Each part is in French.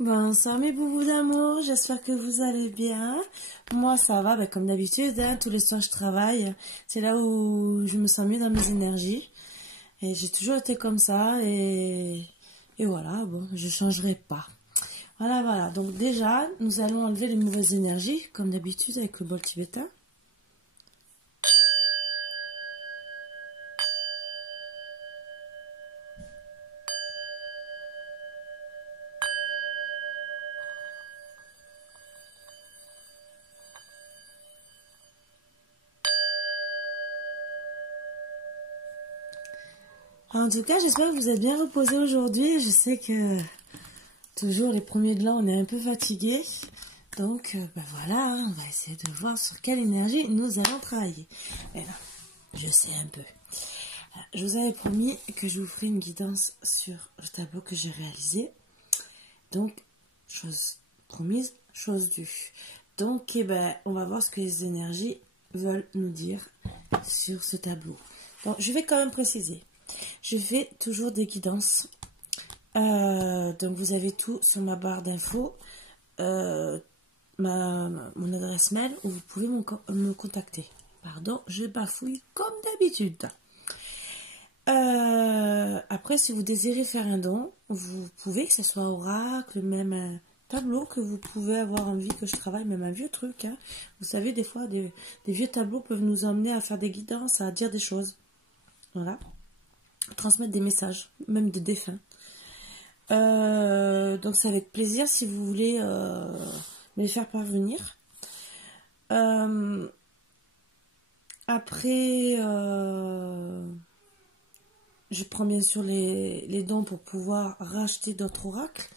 Bonsoir mes boubous d'amour, j'espère que vous allez bien. Moi ça va, comme d'habitude, hein, tous les soirs je travaille. C'est là où je me sens mieux dans mes énergies. Et j'ai toujours été comme ça et voilà, bon, je changerai pas. Voilà. Donc déjà, nous allons enlever les mauvaises énergies, comme d'habitude avec le bol tibétain. En tout cas, j'espère que vous êtes bien reposés aujourd'hui. Je sais que toujours les premiers de l'an, on est un peu fatigué. Donc, voilà, hein, on va essayer de voir sur quelle énergie nous allons travailler. Mais non, je sais un peu. Je vous avais promis que je vous ferai une guidance sur le tableau que j'ai réalisé. Donc, chose promise, chose due. Donc, on va voir ce que les énergies veulent nous dire sur ce tableau. Bon, je vais quand même préciser. Je fais toujours des guidances. Donc, vous avez tout sur ma barre d'infos. Mon adresse mail où vous pouvez me contacter. Pardon, je bafouille comme d'habitude. Après, si vous désirez faire un don, vous pouvez, que ce soit oracle, même tableau que vous pouvez avoir envie que je travaille, même un vieux truc. Hein. Vous savez, des fois, des vieux tableaux peuvent nous emmener à faire des guidances, à dire des choses. Voilà. Transmettre des messages, même de défunts. Donc, c'est avec plaisir si vous voulez me les faire parvenir. Après, je prends bien sûr les dons pour pouvoir racheter d'autres oracles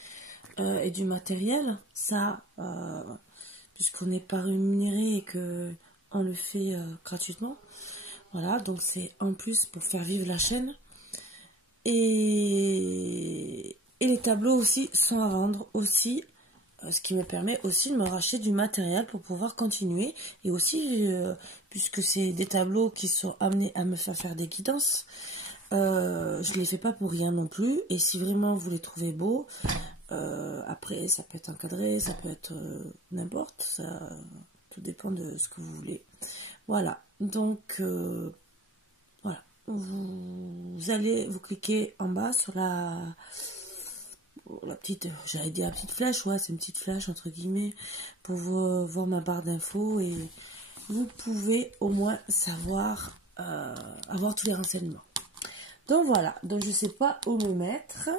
et du matériel. Ça, puisqu'on n'est pas rémunéré et qu'on le fait gratuitement. Voilà, donc c'est en plus pour faire vivre la chaîne. Et les tableaux aussi sont à vendre aussi. Ce qui me permet aussi de me racheter du matériel pour pouvoir continuer. Et aussi, puisque c'est des tableaux qui sont amenés à me faire des guidances, je ne les fais pas pour rien non plus. Et si vraiment vous les trouvez beaux, après ça peut être encadré, ça peut être n'importe. Ça tout dépend de ce que vous voulez. Voilà. Donc, voilà. Vous cliquez en bas sur la petite, j'allais dire la petite flèche, ouais, c'est une petite flèche entre guillemets, pour voir ma barre d'infos et vous pouvez au moins savoir, avoir tous les renseignements. Donc voilà, donc je sais pas où me mettre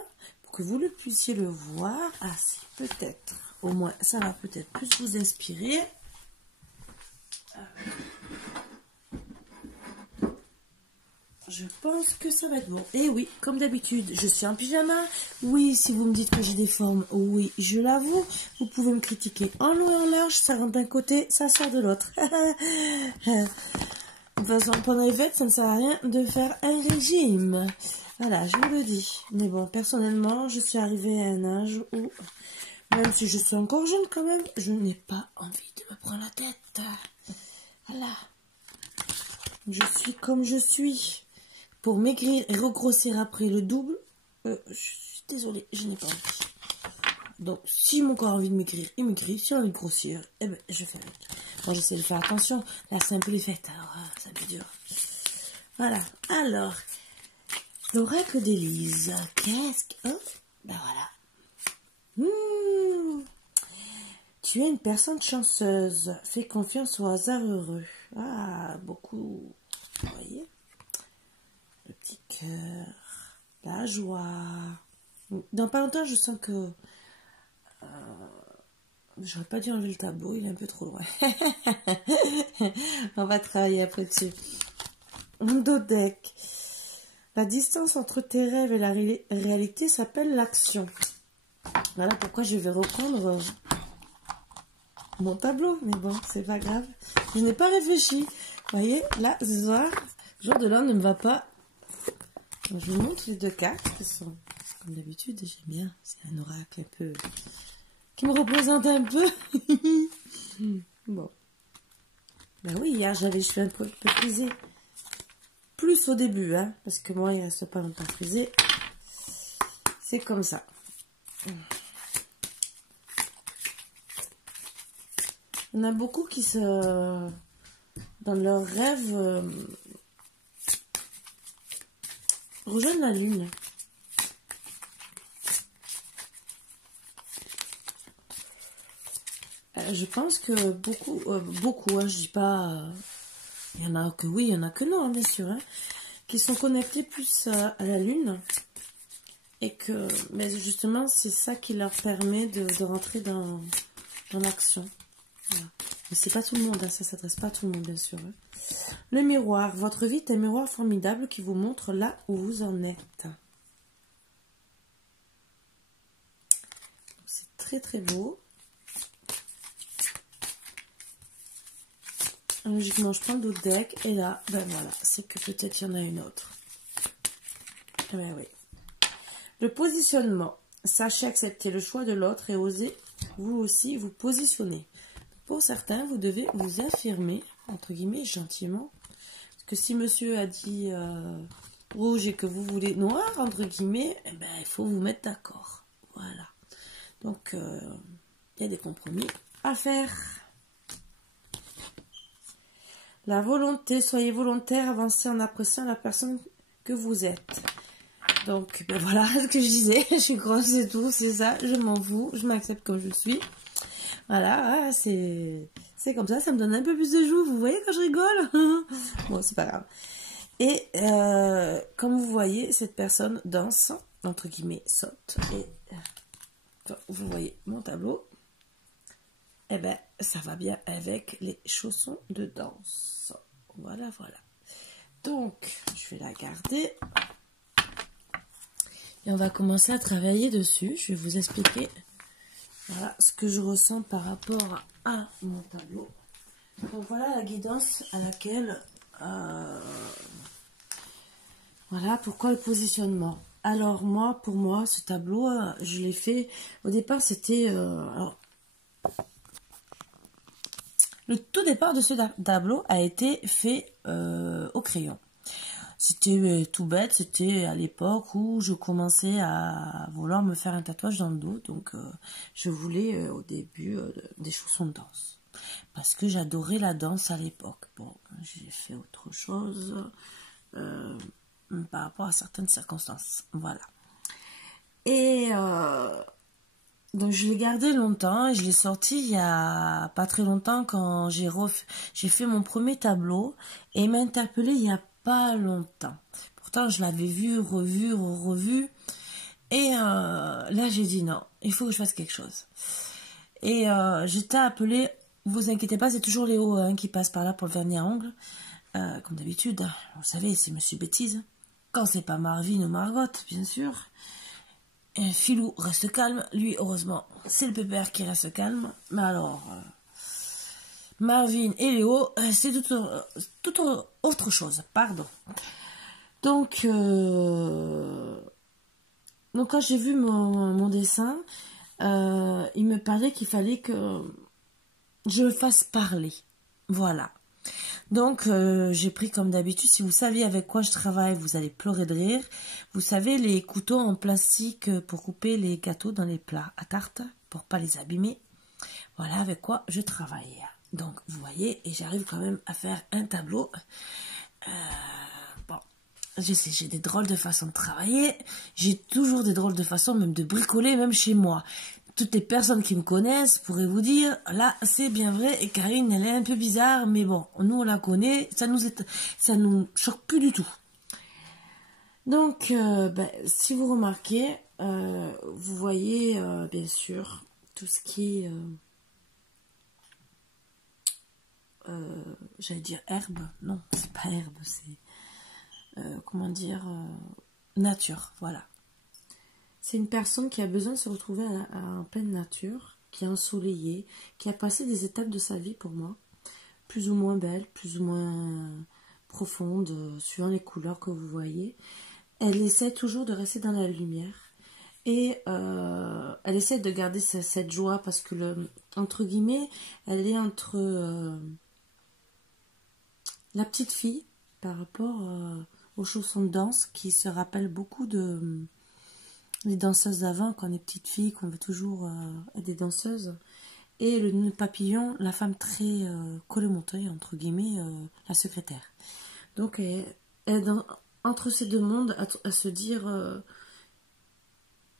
pour que vous le puissiez le voir. Ah si, peut-être, au moins ça va peut-être plus vous inspirer. Je pense que ça va être bon. Et oui, comme d'habitude, je suis en pyjama. Oui, si vous me dites que j'ai des formes, oui, je l'avoue. Vous pouvez me critiquer en long et en large. Ça rentre d'un côté, ça sort de l'autre. De toute façon, pendant les fêtes, ça ne sert à rien de faire un régime. Voilà, je vous le dis. Mais bon, personnellement, je suis arrivée à un âge où, même si je suis encore jeune quand même, je n'ai pas envie de me prendre la tête. Voilà. Je suis comme je suis. Pour maigrir et regrossir après le double, je suis désolée, je n'ai pas envie. Donc, si mon corps a envie de maigrir, il maigrit. Si j'ai envie de grossir, je fais avec. Bon, j'essaie de faire attention. Là, c'est un peu les fêtes, alors ça peut dur. Voilà. Alors, l'oracle d'Élise. Qu'est-ce que... Oh, voilà. Tu es une personne chanceuse. Fais confiance au hasard heureux. Ah, beaucoup. Vous voyez ? Le petit cœur, la joie. Dans pas longtemps, je sens que j'aurais pas dû enlever le tableau, il est un peu trop loin. On va travailler après dessus. Dodec. La distance entre tes rêves et la réalité s'appelle l'action. Voilà pourquoi je vais reprendre mon tableau. Mais bon, c'est pas grave. Je n'ai pas réfléchi. Vous voyez, là, ce soir, le jour de l'an ne me va pas. Donc, je vous montre les deux cartes qui sont, comme d'habitude, j'aime bien. C'est un oracle un peu qui me représente un peu. Bon. Ben oui, hier, je suis un peu frisée. Plus au début, hein, parce que moi, il reste pas longtemps frisé. C'est comme ça. Il y en a beaucoup qui dans leurs rêves, rejoignent la lune. Je pense que beaucoup, hein, je dis pas, il y en a que oui, il y en a que non, hein, bien sûr, hein, qui sont connectés plus à la lune. Et que, mais justement, c'est ça qui leur permet de rentrer dans l'action. Voilà. Mais c'est pas tout le monde, hein, ça s'adresse pas à tout le monde, bien sûr. Hein. Le miroir. Votre vie est un miroir formidable qui vous montre là où vous en êtes. C'est très très beau. Logiquement, je prends d'autres decks. Et là, ben voilà, c'est que peut-être il y en a une autre. Ben oui. Le positionnement. Sachez accepter le choix de l'autre et osez vous aussi vous positionner. Pour certains, vous devez vous affirmer, entre guillemets, gentiment. Parce que si monsieur a dit rouge et que vous voulez noir, entre guillemets, eh ben, il faut vous mettre d'accord. Voilà. Donc, il y a des compromis à faire. La volonté. Soyez volontaire, avancez en appréciant la personne que vous êtes. Donc, ben voilà ce que je disais. Je suis grosse, c'est tout, c'est ça. Je m'en fous, je m'accepte comme je suis. Voilà, c'est comme ça me donne un peu plus de joues. Vous voyez quand je rigole. Bon, c'est pas grave. Et comme vous voyez, cette personne danse, entre guillemets, saute. Et vous voyez mon tableau. Eh ben, ça va bien avec les chaussons de danse. Voilà, voilà. Donc, je vais la garder. Et on va commencer à travailler dessus. Je vais vous expliquer voilà, ce que je ressens par rapport à mon tableau. Donc voilà la guidance à laquelle... voilà pourquoi le positionnement. Alors moi, pour moi, ce tableau, je l'ai fait... Au départ, c'était... le tout départ de ce tableau a été fait au crayon. C'était tout bête, c'était à l'époque où je commençais à vouloir me faire un tatouage dans le dos. Donc, je voulais au début des chaussons de danse. Parce que j'adorais la danse à l'époque. Bon, j'ai fait autre chose par rapport à certaines circonstances. Voilà. Et donc, je l'ai gardé longtemps et je l'ai sorti il y a pas très longtemps quand j'ai fait mon premier tableau. Et il m'a interpellé il y a pas longtemps. Pourtant, je l'avais vu, revu. Et là, j'ai dit non, il faut que je fasse quelque chose. Et j'étais appelée, vous inquiétez pas, c'est toujours Léo hein, qui passe par là pour le vernis à ongles. Comme d'habitude, vous savez, c'est Monsieur Bêtise. Quand c'est pas Marvin ou Margot, bien sûr. Et Philou reste calme. Lui, heureusement, c'est le pépère qui reste calme. Mais alors... Marvin et Léo, c'est tout autre chose, pardon. Donc quand j'ai vu mon dessin, il me parlait qu'il fallait que je le fasse parler. Voilà. Donc, j'ai pris comme d'habitude, si vous saviez avec quoi je travaille, vous allez pleurer de rire. Vous savez, les couteaux en plastique pour couper les gâteaux dans les plats à tarte, pour pas les abîmer. Voilà avec quoi je travaille. Donc, vous voyez, et j'arrive quand même à faire un tableau. Bon, je sais, j'ai des drôles de façons de travailler. J'ai toujours des drôles de façons même de bricoler, même chez moi. Toutes les personnes qui me connaissent pourraient vous dire, là, c'est bien vrai, et Karine, elle est un peu bizarre, mais bon, nous, on la connaît, ça nous choque plus du tout. Donc, si vous remarquez, vous voyez, bien sûr, tout ce qui est... j'allais dire herbe, non, c'est pas herbe, c'est comment dire nature, voilà. C'est une personne qui a besoin de se retrouver en pleine nature, qui est ensoleillée, qui a passé des étapes de sa vie pour moi, plus ou moins belles, plus ou moins profondes, suivant les couleurs que vous voyez. Elle essaie toujours de rester dans la lumière et elle essaie de garder cette joie parce que, entre guillemets, elle est entre... la petite fille, par rapport aux chaussons de danse, qui se rappellent beaucoup des danseuses d'avant, quand on est petite fille, qu'on veut toujours être des danseuses. Et le nœud papillon, la femme très collemontée, entre guillemets, la secrétaire. Donc, elle est entre ces deux mondes à se dire,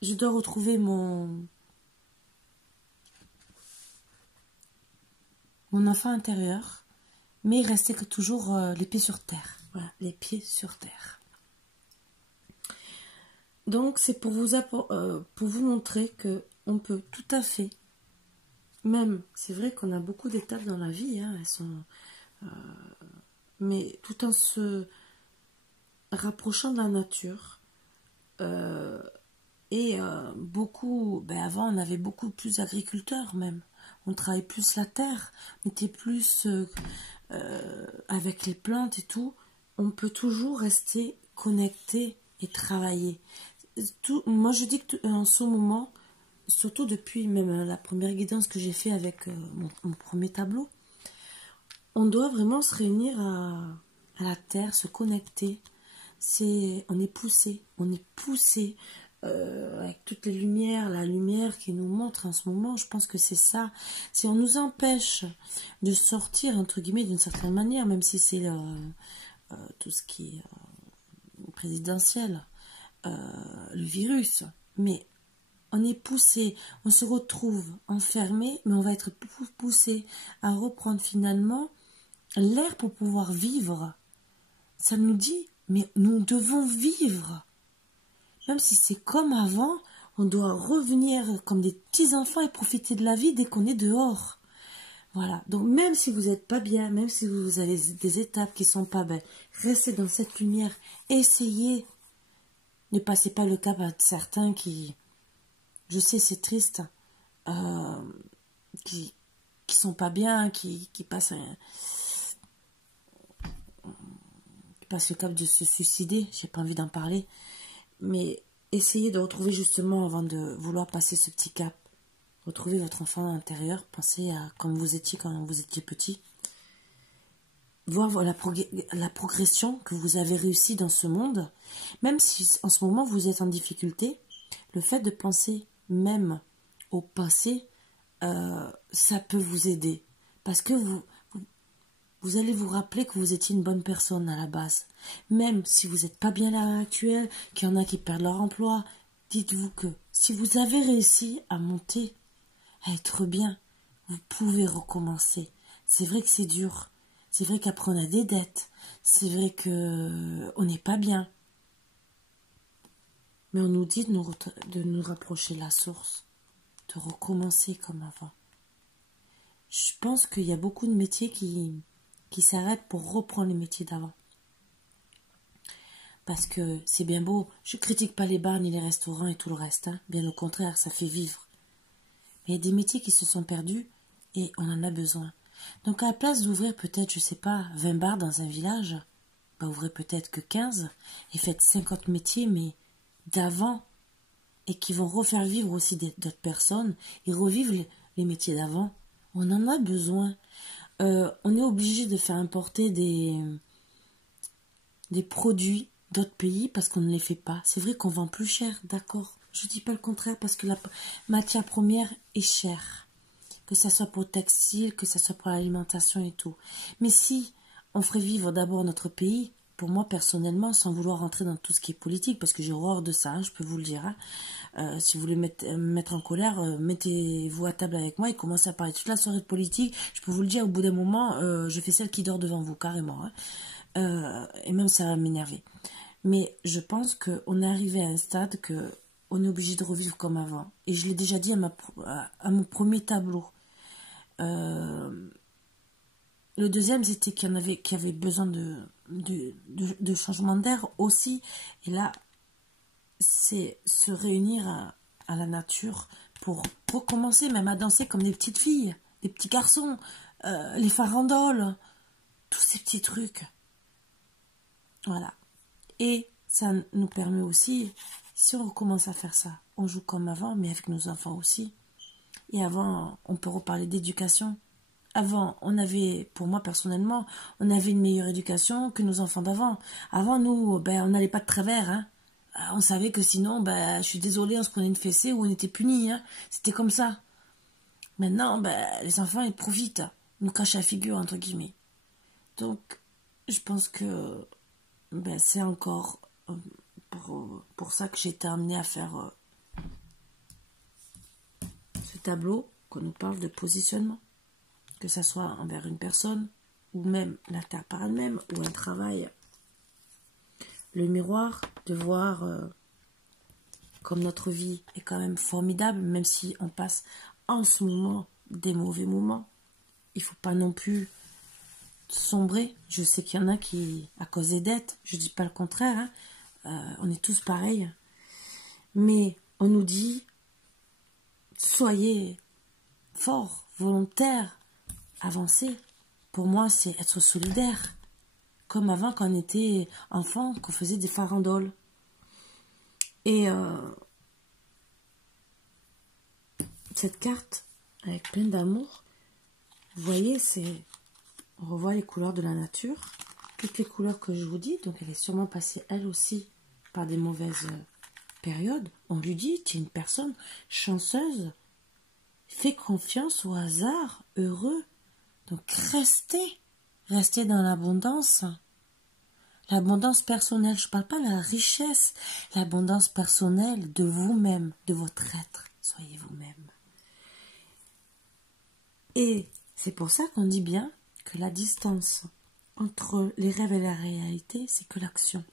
je dois retrouver mon enfant intérieur, mais rester que toujours les pieds sur terre. Voilà, les pieds sur terre. Donc, c'est pour vous montrer que on peut tout à fait, même, c'est vrai qu'on a beaucoup d'étapes dans la vie, hein, elles sont, mais tout en se rapprochant de la nature, beaucoup, avant on avait beaucoup plus d'agriculteurs même, on travaillait plus la terre, on était plus avec les plantes et tout, on peut toujours rester connecté et travailler. Moi je dis que en ce moment, surtout depuis même la première guidance que j'ai fait avec mon premier tableau, on doit vraiment se réunir à la terre, se connecter. On est poussé avec toutes les lumières, la lumière qui nous montre en ce moment. Je pense que c'est ça. Si on nous empêche de sortir entre guillemets d'une certaine manière, même si c'est tout ce qui est présidentiel, le virus, mais on est poussé, on se retrouve enfermé, mais on va être poussé à reprendre finalement l'air pour pouvoir vivre. Ça nous dit, mais nous devons vivre. Même si c'est comme avant, on doit revenir comme des petits enfants et profiter de la vie dès qu'on est dehors. Voilà. Donc même si vous n'êtes pas bien, même si vous avez des étapes qui ne sont pas belles, restez dans cette lumière, essayez. Ne passez pas le cap à certains qui, je sais c'est triste, qui sont pas bien, qui passent le cap de se suicider. J'ai pas envie d'en parler, mais essayez de retrouver justement, avant de vouloir passer ce petit cap, retrouvez votre enfant intérieur, pensez à comme vous étiez quand vous étiez petit, voir la progression que vous avez réussi dans ce monde, même si en ce moment vous êtes en difficulté. Le fait de penser même au passé, ça peut vous aider, parce que vous allez vous rappeler que vous étiez une bonne personne à la base. Même si vous n'êtes pas bien à l'heure actuelle, qu'il y en a qui perdent leur emploi, dites-vous que si vous avez réussi à monter, à être bien, vous pouvez recommencer. C'est vrai que c'est dur. C'est vrai qu'après on a des dettes. C'est vrai que on n'est pas bien. Mais on nous dit de nous rapprocher de la source, de recommencer comme avant. Je pense qu'il y a beaucoup de métiers qui s'arrêtent pour reprendre les métiers d'avant. Parce que c'est bien beau, je critique pas les bars ni les restaurants et tout le reste, hein. Bien au contraire, ça fait vivre. Mais il y a des métiers qui se sont perdus et on en a besoin. Donc à la place d'ouvrir peut-être, je sais pas, 20 bars dans un village, ouvrez peut-être que 15 et faites 50 métiers, mais d'avant, et qui vont refaire vivre aussi d'autres personnes et revivre les métiers d'avant. On en a besoin. On est obligé de faire importer des produits d'autres pays parce qu'on ne les fait pas. C'est vrai qu'on vend plus cher, d'accord. Je dis pas le contraire parce que la matière première est chère. Que ça soit pour le textile, que ça soit pour l'alimentation et tout. Mais si on ferait vivre d'abord notre pays, pour moi personnellement, sans vouloir rentrer dans tout ce qui est politique, parce que j'ai horreur de ça, hein, je peux vous le dire. Hein. Si vous voulez me mettre en colère, mettez-vous à table avec moi et commencez à parler toute la soirée de politique. Je peux vous le dire, au bout d'un moment, je fais celle qui dort devant vous, carrément. Hein. Et même ça va m'énerver. Mais je pense qu'on est arrivé à un stade que on est obligé de revivre comme avant. Et je l'ai déjà dit à mon premier tableau. Le deuxième, c'était qu'il y avait besoin de changement d'air aussi. Et là, c'est se réunir à la nature pour recommencer même à danser comme des petites filles, des petits garçons, les farandoles, tous ces petits trucs. Voilà. Et ça nous permet aussi, si on recommence à faire ça, on joue comme avant, mais avec nos enfants aussi. Et avant, on peut reparler d'éducation. Avant, on avait, pour moi personnellement, on avait une meilleure éducation que nos enfants d'avant. Avant, nous, on n'allait pas de travers. Hein. On savait que sinon, je suis désolée, on se prenait une fessée ou on était punis. Hein. C'était comme ça. Maintenant, ben, les enfants, ils profitent, nous cachent la figure, entre guillemets. Donc, je pense que ben, c'est encore pour ça que j'ai été amenée à faire ce tableau qu'on nous parle de positionnement. Que ça soit envers une personne, ou même la terre par elle-même, ou un travail. Le miroir, de voir comme notre vie est quand même formidable, même si on passe en ce moment des mauvais moments. Il ne faut pas non plus sombrer. Je sais qu'il y en a qui, à cause des dettes, je ne dis pas le contraire, hein, on est tous pareils. Mais on nous dit, soyez forts, volontaires, avancez. Pour moi, c'est être solidaire. Comme avant, quand on était enfant, qu'on faisait des farandoles. Et cette carte, avec plein d'amour, vous voyez, on revoit les couleurs de la nature. Toutes les couleurs que je vous dis, donc elle est sûrement passée, elle aussi, par des mauvaises périodes. On lui dit, tu es une personne chanceuse. Fais confiance au hasard, heureux. Donc restez dans l'abondance. L'abondance personnelle, je ne parle pas de la richesse, l'abondance personnelle de vous-même, de votre être. Soyez vous-même. Et c'est pour ça qu'on dit bien que la distance entre les rêves et la réalité, c'est que l'action.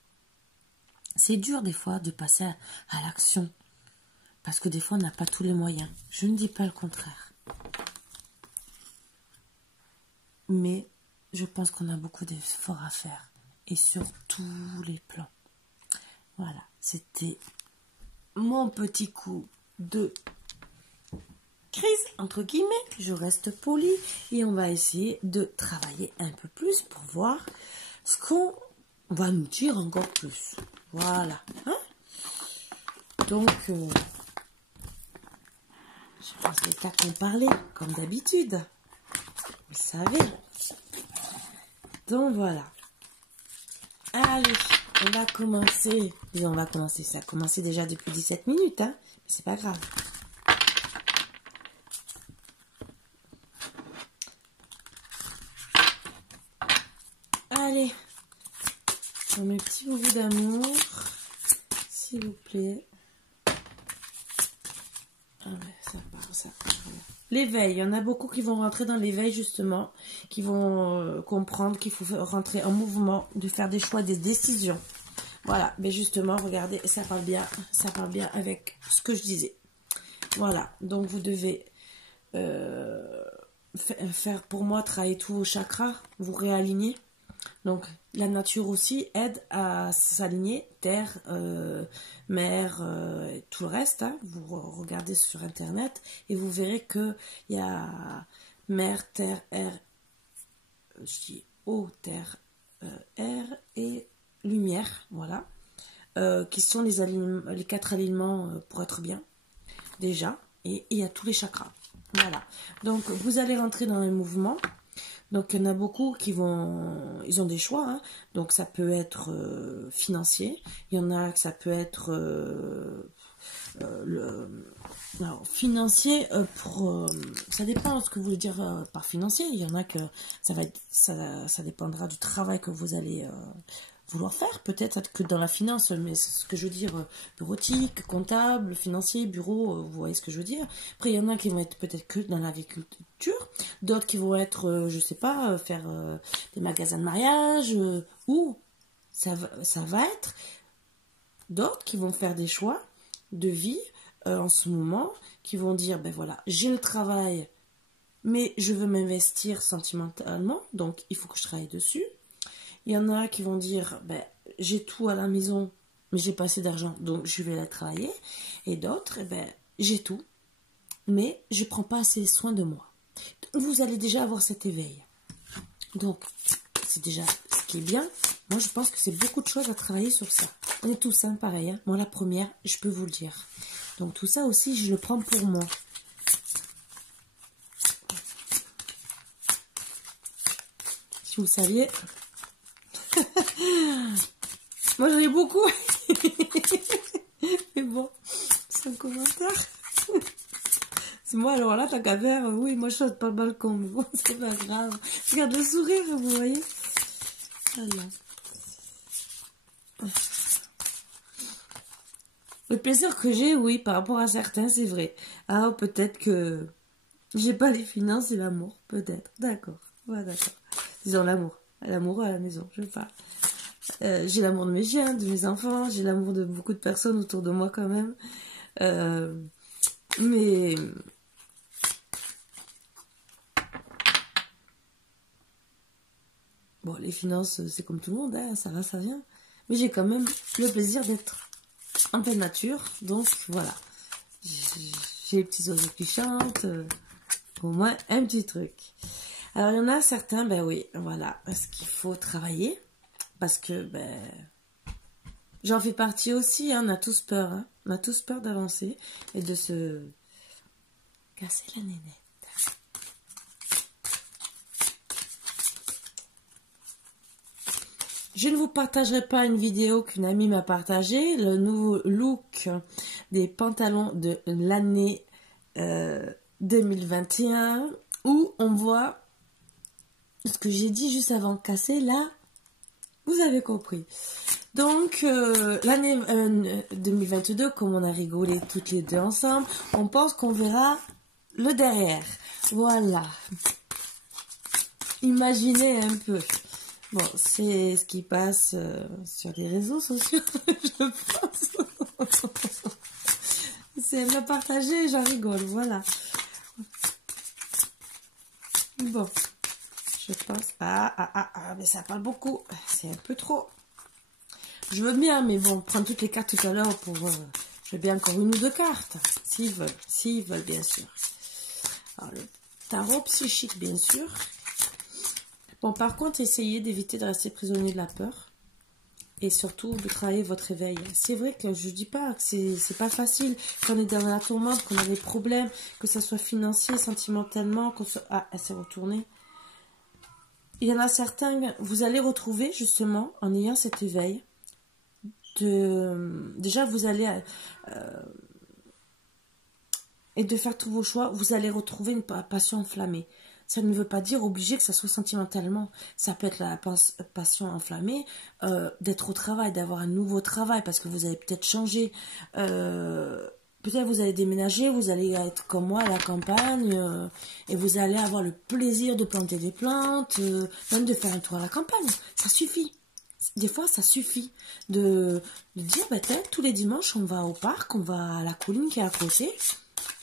C'est dur des fois de passer à l'action, parce que des fois on n'a pas tous les moyens. Je ne dis pas le contraire. Mais je pense qu'on a beaucoup d'efforts à faire. Et sur tous les plans. Voilà, c'était mon petit coup de crise, entre guillemets. Je reste polie et on va essayer de travailler un peu plus pour voir ce qu'on va nous dire encore plus. Voilà. Hein, donc, je pense que t'as qu'on parlait, comme d'habitude. Vous savez. Donc, voilà. Allez, on va commencer. Et on va commencer. Ça a commencé déjà depuis 17 minutes, hein. Mais c'est pas grave. Allez. Pour mes petits bobos d'amour. S'il vous plaît. Ah ouais, ça part, ça part. L'éveil, il y en a beaucoup qui vont rentrer dans l'éveil justement, qui vont comprendre qu'il faut rentrer en mouvement, de faire des choix, des décisions. Voilà, mais justement, regardez, ça parle bien avec ce que je disais. Voilà, donc vous devez faire pour moi, travailler tous vos chakras, vous réaligner. Donc la nature aussi aide à s'aligner, terre, mer, tout le reste. Hein. Vous regardez sur internet et vous verrez que il y a mer, terre, air, je dis eau, terre, air et lumière, voilà, qui sont les 4 alignements pour être bien déjà. Et il y a tous les chakras. Voilà. Donc vous allez rentrer dans les mouvements. Donc, il y en a beaucoup qui ils ont des choix, hein. Donc ça peut être financier, il y en a que ça peut être alors, financier ça dépend de ce que vous voulez dire par financier. Il y en a que ça dépendra du travail que vous allez vouloir faire, peut-être que dans la finance, mais ce que je veux dire, bureautique, comptable, financier, bureau, vous voyez ce que je veux dire. Après, il y en a qui vont être peut-être que dans l'agriculture, d'autres qui vont être, je sais pas, faire des magasins de mariage, ou ça va être d'autres qui vont faire des choix de vie en ce moment, qui vont dire, ben voilà, j'ai le travail, mais je veux m'investir sentimentalement, donc il faut que je travaille dessus. Il y en a qui vont dire, ben, j'ai tout à la maison, mais j'ai pas assez d'argent, donc je vais la travailler. Et d'autres, ben, j'ai tout, mais je prends pas assez soin de moi. Vous allez déjà avoir cet éveil. Donc, c'est déjà ce qui est bien. Moi, je pense que c'est beaucoup de choses à travailler sur ça. On est tous hein, pareil. Hein. Moi, la première, je peux vous le dire. Donc, tout ça aussi, je le prends pour moi. Si vous saviez... Moi j'en ai beaucoup. Mais bon, c'est un commentaire. C'est moi, alors là, t'as qu'à faire, oui, moi je saute pas le balcon, mais bon, c'est pas grave. Regarde le sourire, vous voyez. Voilà. Le plaisir que j'ai, oui, par rapport à certains, c'est vrai. Ah, peut-être que j'ai pas les finances et l'amour, peut-être. D'accord. Ouais, d'accord. Disons l'amour. L'amour à la maison, je parle. J'ai l'amour de mes chiens, de mes enfants, j'ai l'amour de beaucoup de personnes autour de moi quand même. Mais bon, les finances, c'est comme tout le monde, hein, ça va, ça vient. Mais j'ai quand même le plaisir d'être en pleine nature, donc voilà. J'ai les petits oiseaux qui chantent, au moins un petit truc. Alors il y en a certains, ben oui, voilà, est-ce qu'il faut travailler? Parce que, ben, j'en fais partie aussi, hein, on a tous peur, hein. On a tous peur d'avancer et de se casser la nénette. Je ne vous partagerai pas une vidéo qu'une amie m'a partagée, le nouveau look des pantalons de l'année 2021, où on voit ce que j'ai dit juste avant, casser là, vous avez compris. Donc, l'année 2022, comme on a rigolé toutes les deux ensemble, on pense qu'on verra le derrière. Voilà. Imaginez un peu. Bon, c'est ce qui passe sur les réseaux sociaux, je pense. C'est me partager, j'en rigole, voilà. Bon, je pense... Ah, mais ça parle beaucoup. C'est un peu trop. Je veux bien, mais bon, prendre toutes les cartes tout à l'heure pour... je veux bien encore une ou deux cartes, s'ils veulent, bien sûr. Alors, le tarot psychique, bien sûr. Bon, par contre, essayez d'éviter de rester prisonnier de la peur. Et surtout, de travailler votre éveil. C'est vrai que je ne dis pas que c'est pas facile. Quand on est dans la tourmente, qu'on a des problèmes, que ce soit financier, sentimentalement, qu'on soit... Ah, elle s'est retournée. Il y en a certains, vous allez retrouver, justement, en ayant cet éveil, déjà, vous allez... et de faire tous vos choix, vous allez retrouver une passion enflammée. Ça ne veut pas dire obligé que ça soit sentimentalement. Ça peut être la passion enflammée, d'être au travail, d'avoir un nouveau travail, parce que vous avez peut-être changé. Peut-être vous allez déménager, vous allez être comme moi à la campagne, et vous allez avoir le plaisir de planter des plantes, même de faire un tour à la campagne. Ça suffit. Des fois, ça suffit de dire, bah, tous les dimanches, on va au parc, on va à la colline qui est à côté.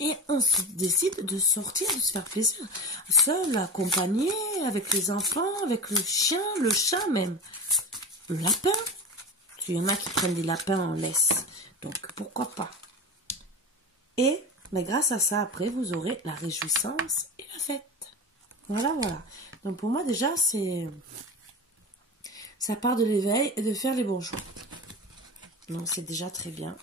Et on se décide de sortir, de se faire plaisir. Seul, accompagné, avec les enfants, avec le chien, le chat même. Le lapin. Il y en a qui prennent des lapins en laisse. Donc, pourquoi pas. Et mais grâce à ça, après, vous aurez la réjouissance et la fête. Voilà, voilà. Donc, pour moi, déjà, ça part de l'éveil et de faire les bons choix. Donc, c'est déjà très bien.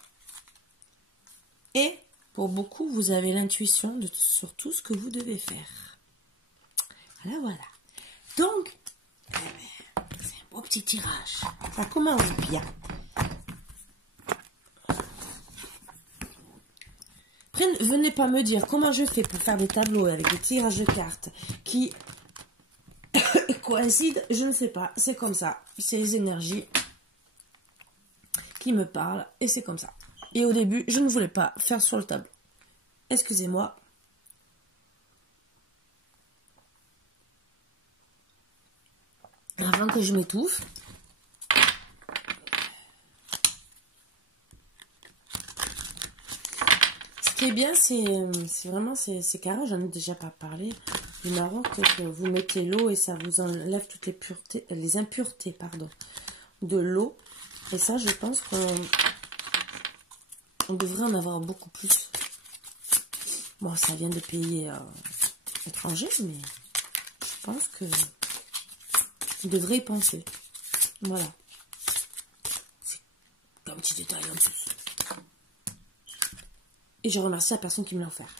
Et... pour beaucoup, vous avez l'intuition sur tout ce que vous devez faire. Voilà, voilà. Donc, c'est un beau petit tirage. Ça commence bien. Venez pas me dire comment je fais pour faire des tableaux avec des tirages de cartes qui coïncident. Je ne sais pas. C'est comme ça. C'est les énergies qui me parlent et c'est comme ça. Et au début, je ne voulais pas faire sur le tableau. Excusez-moi. Avant que je m'étouffe. Ce qui est bien, c'est vraiment ces carrés, j'en ai déjà pas parlé. Du Maroc, que vous mettez l'eau et ça vous enlève toutes les impuretés, de l'eau. Et ça, je pense qu'on devrait en avoir beaucoup plus. Bon, ça vient de pays étrangers, mais je pense que vous devrez y penser. Voilà. C'est un petit détail en plus. Et je remercie la personne qui me l'a offert.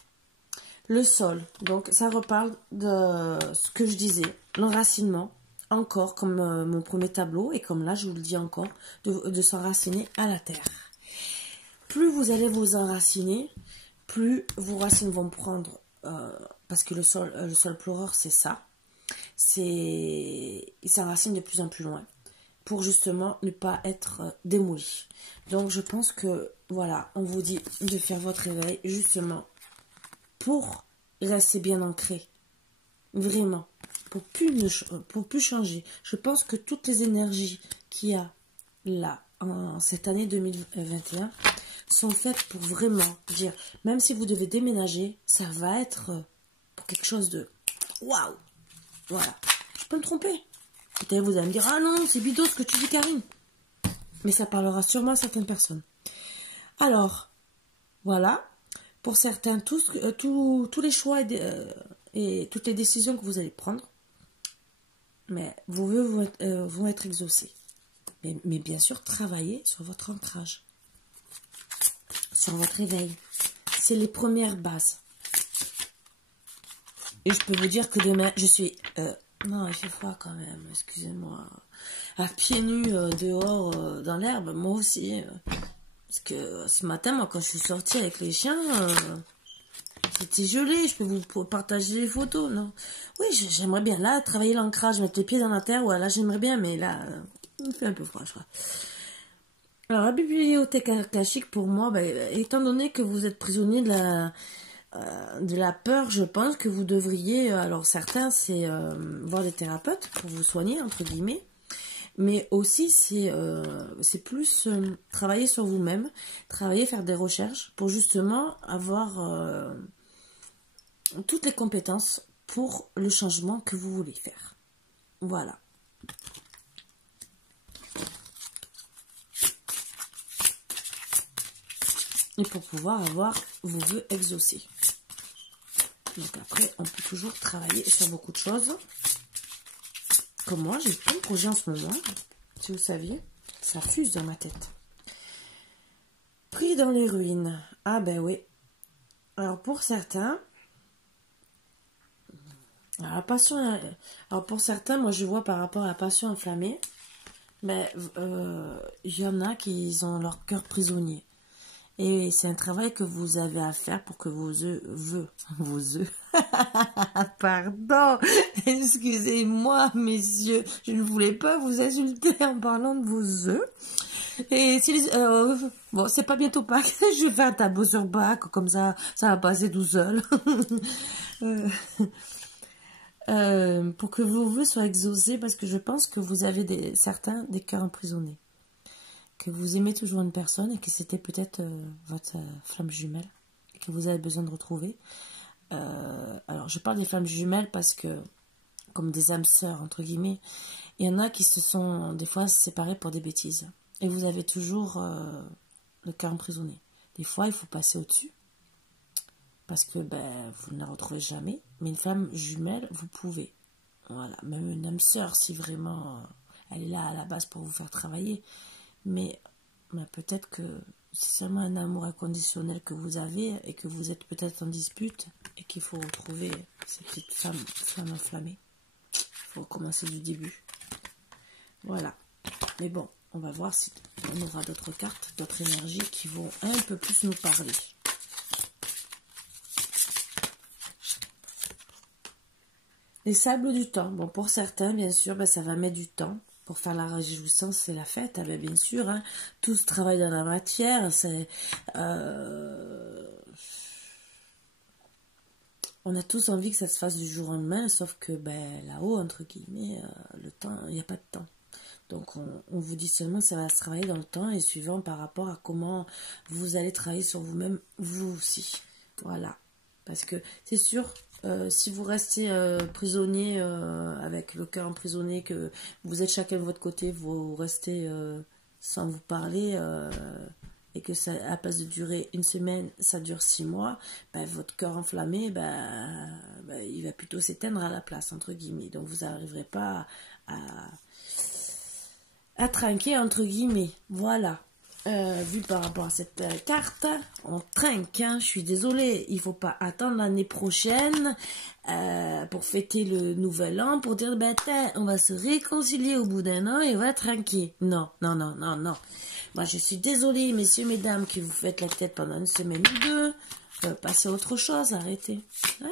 Le sol, donc ça reparle de ce que je disais, l'enracinement, encore comme mon premier tableau, et comme là je vous le dis encore, de s'enraciner à la terre. Plus vous allez vous enraciner, plus vos racines vont prendre, parce que le sol pleureur, c'est ça. Il s'enracine de plus en plus loin pour justement ne pas être démoli. Donc je pense que, voilà, on vous dit de faire votre réveil justement pour rester bien ancré. Vraiment. Pour plus changer. Je pense que toutes les énergies qu'il y a là, en cette année 2021, sont faites pour vraiment dire, même si vous devez déménager, ça va être pour quelque chose de waouh. Voilà. Je peux me tromper. Peut-être vous allez me dire, ah non, c'est bidon ce que tu dis, Karine. Mais ça parlera sûrement à certaines personnes. Alors, voilà. Pour certains, tous les choix et toutes les décisions que vous allez prendre, mais vos vœux vont être exaucés. Mais bien sûr, travaillez sur votre ancrage, sur votre réveil. C'est les premières bases. Et je peux vous dire que demain, je suis... non, il fait froid quand même, excusez-moi. À pieds nus dehors dans l'herbe, moi aussi. Parce que ce matin, moi, quand je suis sortie avec les chiens, c'était gelé. Je peux vous partager les photos, non? Oui, j'aimerais bien là travailler l'ancrage, mettre les pieds dans la terre. Ouais, là, j'aimerais bien, mais là, il fait un peu froid, je crois. Alors, la bibliothèque akashique, pour moi, étant donné que vous êtes prisonnier de la peur, je pense que vous devriez, alors certains, c'est voir des thérapeutes pour vous soigner, entre guillemets. Mais aussi, c'est plus travailler sur vous-même, faire des recherches pour justement avoir toutes les compétences pour le changement que vous voulez faire. Voilà. Et pour pouvoir avoir vos vœux exaucés. Donc après, on peut toujours travailler sur beaucoup de choses. Comme moi, j'ai plein de projets en ce moment. Si vous saviez, ça fuse dans ma tête. Pris dans les ruines. Ah ben oui. Alors pour certains, alors pour certains, moi je vois par rapport à la passion enflammée, mais il y en a qui ont leur cœur prisonnier. Et c'est un travail que vous avez à faire pour que vos œufs, pardon, excusez-moi, messieurs, je ne voulais pas vous insulter en parlant de vos œufs. Et si, bon, c'est pas bientôt Pâques, je vais faire un tableau sur Pâques, comme ça va passer tout seul. Pour que vos vœux soient exaucés, parce que je pense que vous avez certains des cœurs emprisonnés. Que vous aimez toujours une personne et que c'était peut-être votre flamme jumelle et que vous avez besoin de retrouver. Alors, je parle des flammes jumelles parce que, comme des âmes sœurs, entre guillemets, il y en a qui se sont des fois séparés pour des bêtises. Et vous avez toujours le cœur emprisonné. Des fois, il faut passer au-dessus parce que vous ne la retrouvez jamais. Mais une flamme jumelle, vous pouvez. Voilà, même une âme sœur, si vraiment elle est là à la base pour vous faire travailler. Mais peut-être que c'est seulement un amour inconditionnel que vous avez et que vous êtes peut-être en dispute et qu'il faut retrouver cette petite flamme enflammée. Il faut recommencer du début. Voilà. Mais bon, on va voir si on aura d'autres cartes, d'autres énergies qui vont un peu plus nous parler. Les sables du temps. Bon, pour certains, bien sûr, ça va mettre du temps. Pour faire la réjouissance, c'est la fête, bien sûr. Hein. Tout ce travail dans la matière, c'est... on a tous envie que ça se fasse du jour au lendemain, sauf que là-haut, entre guillemets, le temps, il n'y a pas de temps. Donc, on vous dit seulement que ça va se travailler dans le temps et suivant par rapport à comment vous allez travailler sur vous-même, vous aussi. Voilà. Parce que c'est sûr... si vous restez prisonnier avec le cœur emprisonné, que vous êtes chacun de votre côté, vous restez sans vous parler et que ça, à place de durer une semaine, ça dure 6 mois, votre cœur enflammé, il va plutôt s'éteindre à la place, entre guillemets. Donc vous n'arriverez pas à trinquer, entre guillemets. Voilà. Vu par rapport à cette carte, on trinque, hein, je suis désolée, il faut pas attendre l'année prochaine pour fêter le nouvel an, pour dire, on va se réconcilier au bout d'un an et on va trinquer. Non, non, non, non, non. Moi, je suis désolée, messieurs, mesdames, que vous faites la tête pendant une semaine ou deux. passer à autre chose, arrêtez. Hein?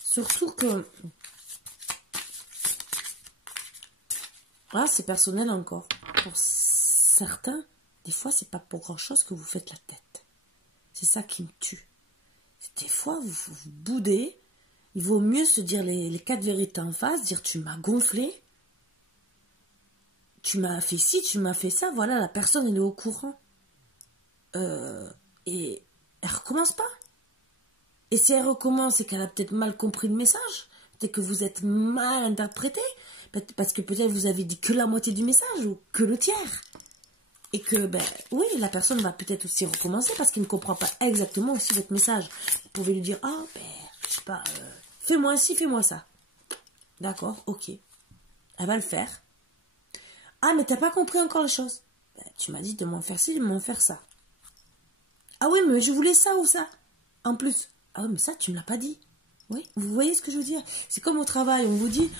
Surtout que... Ah, c'est personnel encore. Pour certains, des fois, c'est pas pour grand-chose que vous faites la tête. C'est ça qui me tue. Des fois, vous boudez. Il vaut mieux se dire les 4 vérités en face, dire tu m'as gonflé, tu m'as fait ci, tu m'as fait ça, voilà, la personne elle est au courant. Et elle recommence pas. Et si elle recommence, c'est qu'elle a peut-être mal compris le message, peut-être que vous êtes mal interprété, parce que peut-être vous avez dit que la moitié du message ou que le tiers. Et que, ben oui, la personne va peut-être aussi recommencer parce qu'elle ne comprend pas exactement aussi votre message. Vous pouvez lui dire, ah, ben, je sais pas, fais-moi ci, fais-moi ça. D'accord, ok. Elle va le faire. Ah, mais t'as pas compris encore les choses. Ben, tu m'as dit de m'en faire ci, de m'en faire ça. Ah oui, mais je voulais ça ou ça. En plus. Ah oui, mais ça, tu me l'as pas dit. Oui, vous voyez ce que je veux dire? C'est comme au travail, on vous dit,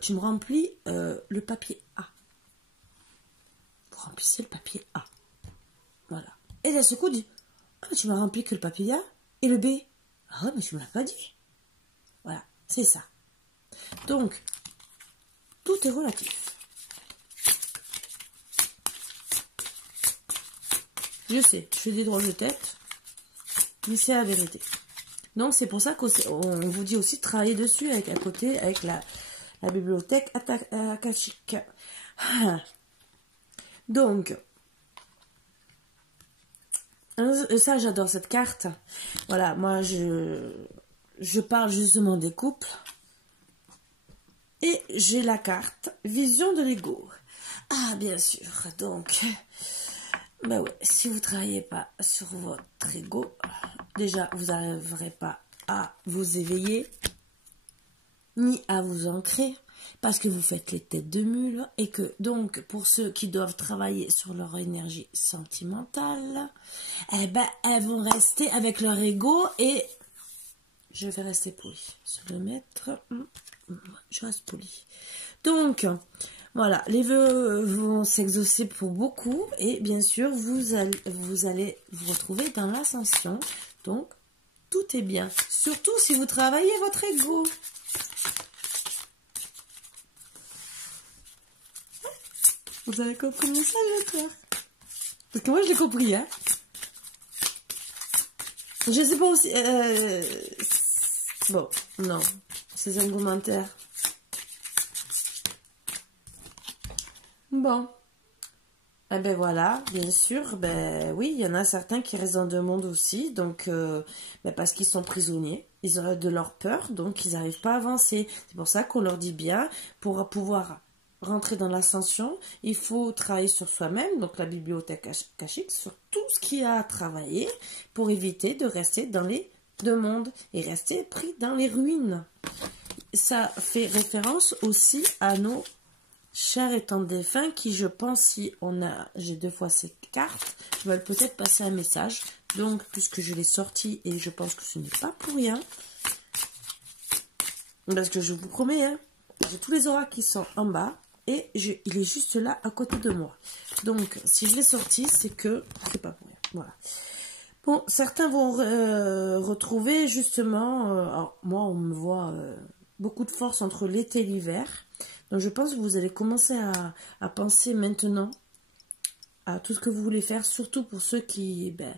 tu me remplis le papier A. Vous remplissez le papier A. Voilà. Et d'un seul coup, dit, ah, tu m'as rempli que le papier A et le B. Ah ouais, mais tu me l'as pas dit. Voilà, c'est ça. Donc, tout est relatif. Je sais, je fais des drôles de tête, mais c'est la vérité. Donc, c'est pour ça qu'on vous dit aussi de travailler dessus, à côté, avec la bibliothèque akashique. Donc, ça, j'adore cette carte. Voilà, moi, je parle justement des couples. Et j'ai la carte Vision de l'ego. Ah, bien sûr. Donc, ben ouais, si vous ne travaillez pas sur votre ego, déjà, vous n'arriverez pas à vous éveiller, ni à vous ancrer, parce que vous faites les têtes de mule, et que, donc, pour ceux qui doivent travailler sur leur énergie sentimentale, eh ben, elles vont rester avec leur ego, et je vais rester poli. Je vais le mettre, je reste poli. Donc, voilà, les vœux vont s'exaucer pour beaucoup, et bien sûr, vous allez vous retrouver dans l'ascension. Donc, tout est bien. Surtout si vous travaillez votre ego. Vous avez compris le message, j'espère? Parce que moi, je l'ai compris, hein. Je sais pas aussi... Bon, non. C'est un commentaire. Bon. Eh ben voilà, bien sûr, ben oui, il y en a certains qui restent dans deux mondes aussi, donc ben parce qu'ils sont prisonniers, ils ont de leur peur, donc ils n'arrivent pas à avancer. C'est pour ça qu'on leur dit bien, pour pouvoir rentrer dans l'ascension, il faut travailler sur soi-même, donc la bibliothèque akashique, sur tout ce qu'il y a à travailler, pour éviter de rester dans les deux mondes et rester pris dans les ruines. Ça fait référence aussi à nos chers étant défunts qui, je pense, si j'ai 2 fois ces cartes, veulent peut-être passer un message. Donc, puisque je l'ai sorti et je pense que ce n'est pas pour rien, parce que je vous promets, hein, j'ai tous les auras qui sont en bas et il est juste là à côté de moi. Donc, si je l'ai sorti, c'est que c'est pas pour rien. Voilà. Bon, certains vont retrouver justement, alors moi on me voit beaucoup de force entre l'été et l'hiver. Donc je pense que vous allez commencer à penser maintenant à tout ce que vous voulez faire, surtout pour ceux qui, ben,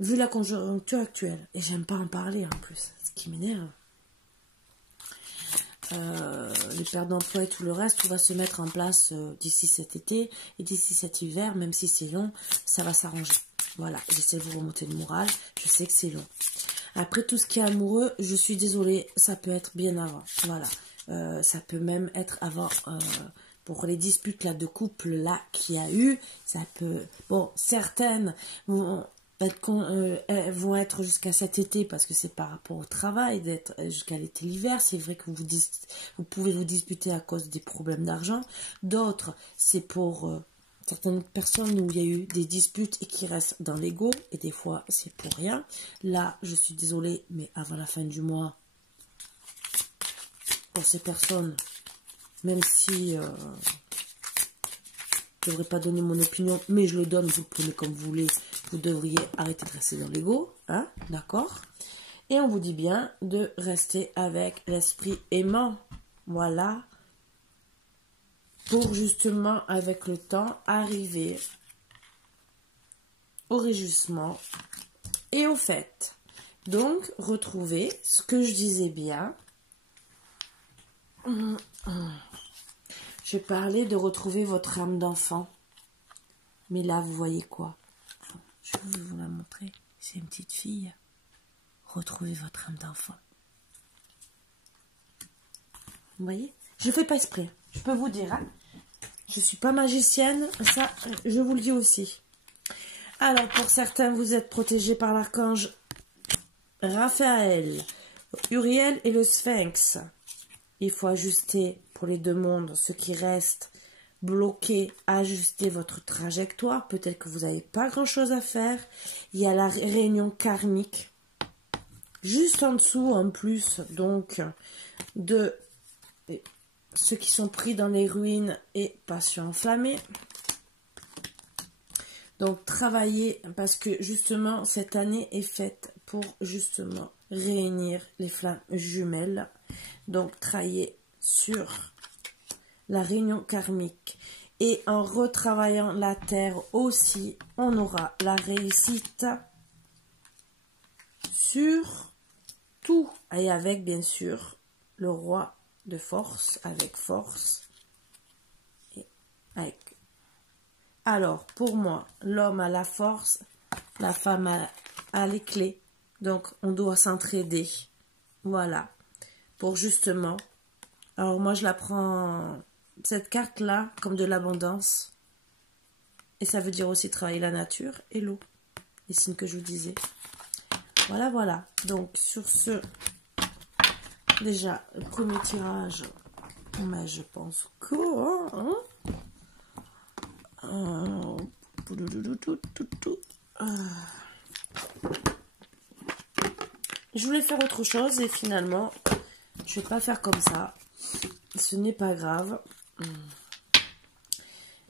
vu la conjoncture actuelle, et j'aime pas en parler en plus, ce qui m'énerve, les pertes d'emploi et tout le reste, tout va se mettre en place d'ici cet été et d'ici cet hiver, même si c'est long, ça va s'arranger. Voilà, j'essaie de vous remonter le moral, je sais que c'est long. Après, tout ce qui est amoureux, je suis désolée, ça peut être bien avant, voilà. Ça peut même être avant, pour les disputes là de couple là qu'il y a eu, ça peut, bon, certaines vont être jusqu'à cet été parce que c'est par rapport au travail, d'être jusqu'à l'été l'hiver, c'est vrai que vous pouvez vous disputer à cause des problèmes d'argent, d'autres c'est pour certaines personnes où il y a eu des disputes et qui restent dans l'ego, et des fois c'est pour rien. Là, je suis désolée, mais avant la fin du mois, pour ces personnes, même si Je ne devrais pas donner mon opinion, mais je le donne, vous le prenez comme vous voulez. Vous devriez arrêter de rester dans l'ego, hein, d'accord? Et on vous dit bien de rester avec l'esprit aimant, voilà, pour justement, avec le temps, arriver au réjouissement et au fait. Donc, retrouvez ce que je disais bien. Je parlais de retrouver votre âme d'enfant. Mais là, vous voyez quoi? Je vais vous la montrer. C'est une petite fille. Retrouvez votre âme d'enfant. Vous voyez? Je ne fais pas exprès. Je peux vous dire. Hein, je ne suis pas magicienne. Ça, je vous le dis aussi. Alors, pour certains, vous êtes protégés par l'archange Raphaël, Uriel et le Sphinx. Il faut ajuster pour les deux mondes ce qui reste bloqué, ajuster votre trajectoire. Peut-être que vous n'avez pas grand-chose à faire. Il y a la réunion karmique. Juste en dessous, en plus, donc, de ceux qui sont pris dans les ruines et passions enflammées. Donc, travaillez, parce que, justement, cette année est faite pour, justement, réunir les flammes jumelles. Donc, travaillez sur la réunion karmique. Et en retravaillant la terre aussi, on aura la réussite sur tout. Et avec, bien sûr, le roi de force, avec force. Et avec. Alors, pour moi, l'homme a la force, la femme a les clés. Donc, on doit s'entraider. Voilà. Pour justement. Alors, moi, je la prends, cette carte-là, comme de l'abondance. Et ça veut dire aussi travailler la nature et l'eau. Les signes que je vous disais. Voilà, voilà. Donc, sur ce, déjà, le premier tirage, mais je pense que... Je voulais faire autre chose et finalement, je vais pas faire comme ça. Ce n'est pas grave.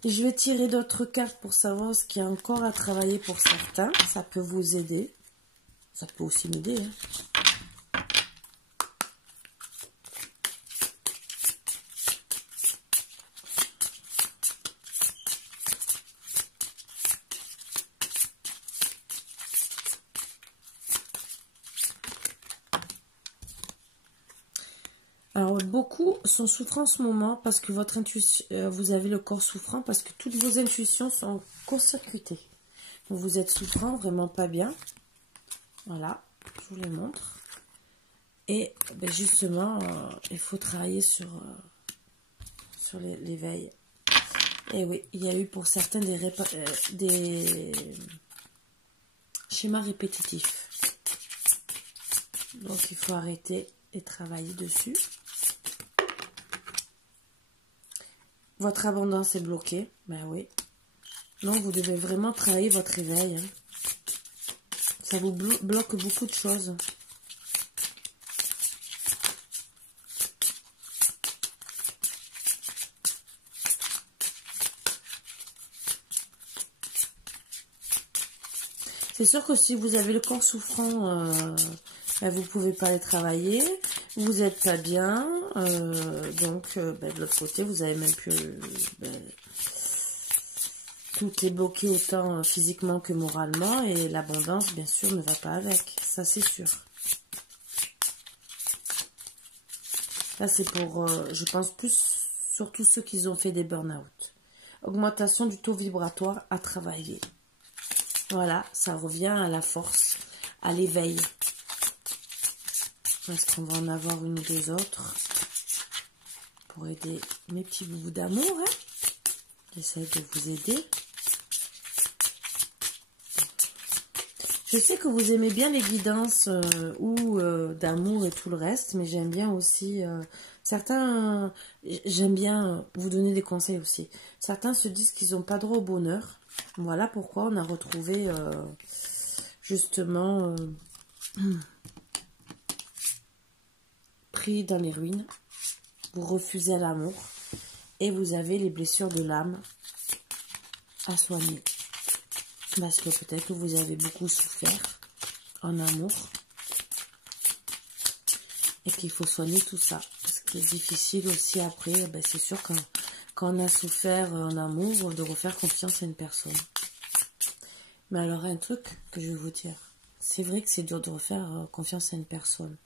Je vais tirer d'autres cartes pour savoir ce qu'il y a encore à travailler pour certains. Ça peut vous aider. Ça peut aussi m'aider. Hein. Alors, beaucoup sont souffrants en ce moment parce que votre intuition, vous avez le corps souffrant parce que toutes vos intuitions sont court-circuitées. Vous êtes souffrant, vraiment pas bien. Voilà, je vous les montre. Et ben justement, il faut travailler sur l'éveil. Et oui, il y a eu pour certains des schémas répétitifs. Donc, il faut arrêter et travailler dessus. Votre abondance est bloquée. Ben oui. Donc, vous devez vraiment travailler votre réveil. Hein. Ça vous bloque beaucoup de choses. C'est sûr que si vous avez le corps souffrant, ben vous ne pouvez pas aller travailler. Vous n'êtes pas bien. Donc, ben de l'autre côté, vous avez même plus... tout est bloqué autant physiquement que moralement. Et l'abondance, bien sûr, ne va pas avec. Ça, c'est sûr. Là, c'est pour, je pense, plus surtout ceux qui ont fait des burn-out. Augmentation du taux vibratoire à travailler. Voilà, ça revient à la force, à l'éveil. Est-ce qu'on va en avoir une ou deux autres pour aider mes petits bouts d'amour, hein? J'essaie de vous aider. Je sais que vous aimez bien les guidances ou d'amour et tout le reste, mais j'aime bien aussi... certains, j'aime bien vous donner des conseils aussi. Certains se disent qu'ils n'ont pas droit au bonheur. Voilà pourquoi on a retrouvé justement pris dans les ruines. Vous refusez l'amour et vous avez les blessures de l'âme. à soigner. Parce que peut-être que vous avez beaucoup souffert en amour. Et qu'il faut soigner tout ça. Ce qui est difficile aussi après, ben c'est sûr quand on a souffert en amour, de refaire confiance à une personne. Mais alors un truc que je vais vous dire. C'est vrai que c'est dur de refaire confiance à une personne.